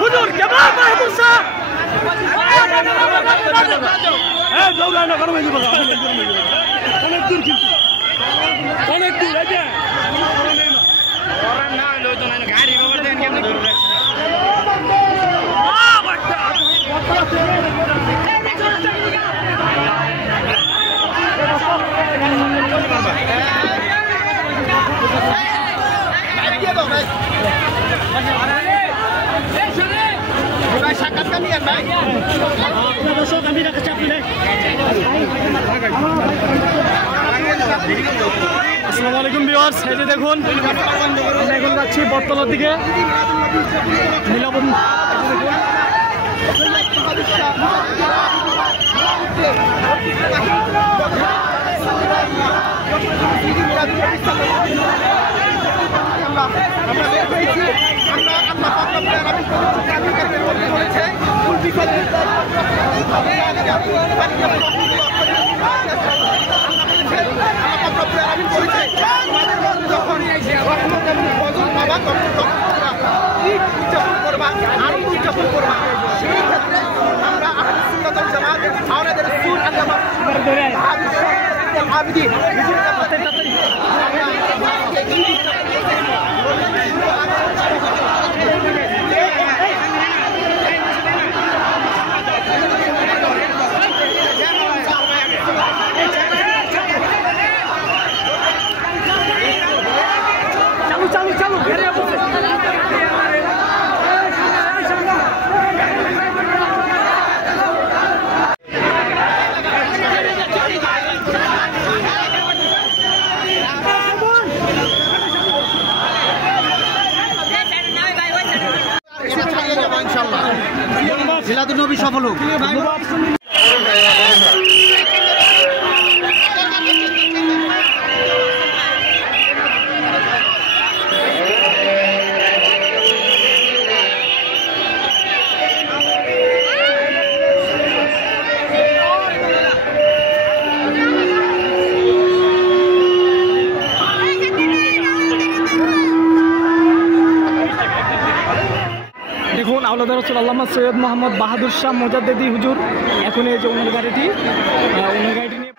হুজুর জবাব বাহাদুর শাহ হ্যাঁ দৌড়ানো করো অনেক দূর কিন্তু অনেক দূর এই যে না লই তো না গাড়ি বাবার দেন কেমনে করবে আসসালামু আলাইকুম ভিউয়ার্স, এই যে দেখুন আমরা এখন যাচ্ছি বটতলার দিকে নীলাবন। মিলাদুন্নবী সফল হোক। দেখুন আওলাদ রাসূল আল্লামা সৈয়দ মোহাম্মদ বাহাদুর শাহ মুজাদ্দিদি হুজুর এখন এই যে ওনার গাড়িটি নিয়ে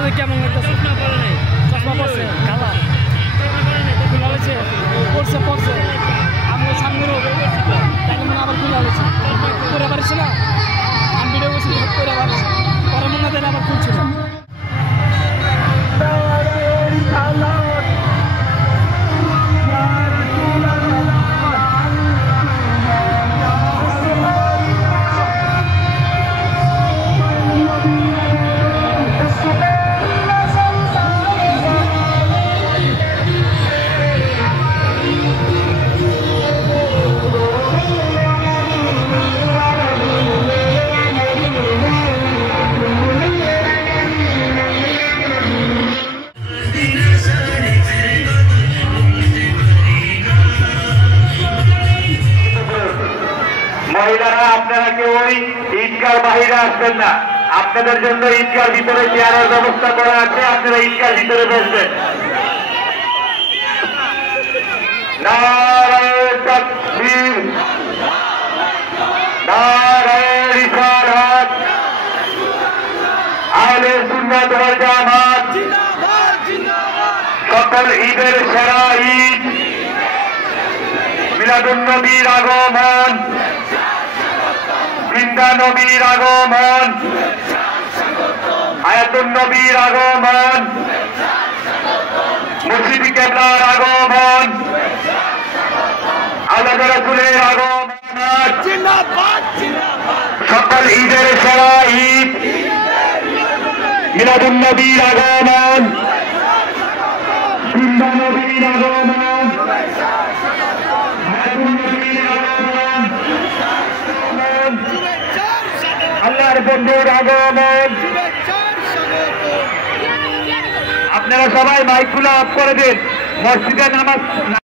সাথে কেমন লাগতেছে? চশমা পড়ছে কালা খোলা হয়েছে পড়ছে পড়ছে আমরা সামনেরও তাই মনে আবার খোলা হয়েছে করে পারিস না আমি ভিডিও করছি করে পারিস পরে মনে দিলে আবার খুলছিল মহিলারা আপনারা কেউ ওই ঈদগার বাহিরে আসবেন না, আপনাদের জন্য ঈদগার ভিতরে চেয়ারের ব্যবস্থা করা আছে, আপনারা ঈদগার ভিতরে বসবেন। নারায়ে তাকবীর, নারায়ে রিসালাত, আহলে সুন্নাত ওয়াল জামাত সকল ঈদের সেরা ঈদ মিলাদুন নবীর আগমন, জিন্দা নবীর আগমন, হায়াতুন নবীর আগমন, মুর্শিদ কেবলার আগমন, আল্লাহ রাসূলের আগমন, সকল ঈদের সেরা ঈদ মিলাদুন নবীর আগমন, জিন্দা নবীর আগমন, হায়াতুন নবীর আগমন, আল্লাহর বন্ধুর আগমন। আপনারা সবাই মাইকগুলো অফ করে দিন, মসজিদে নামাজ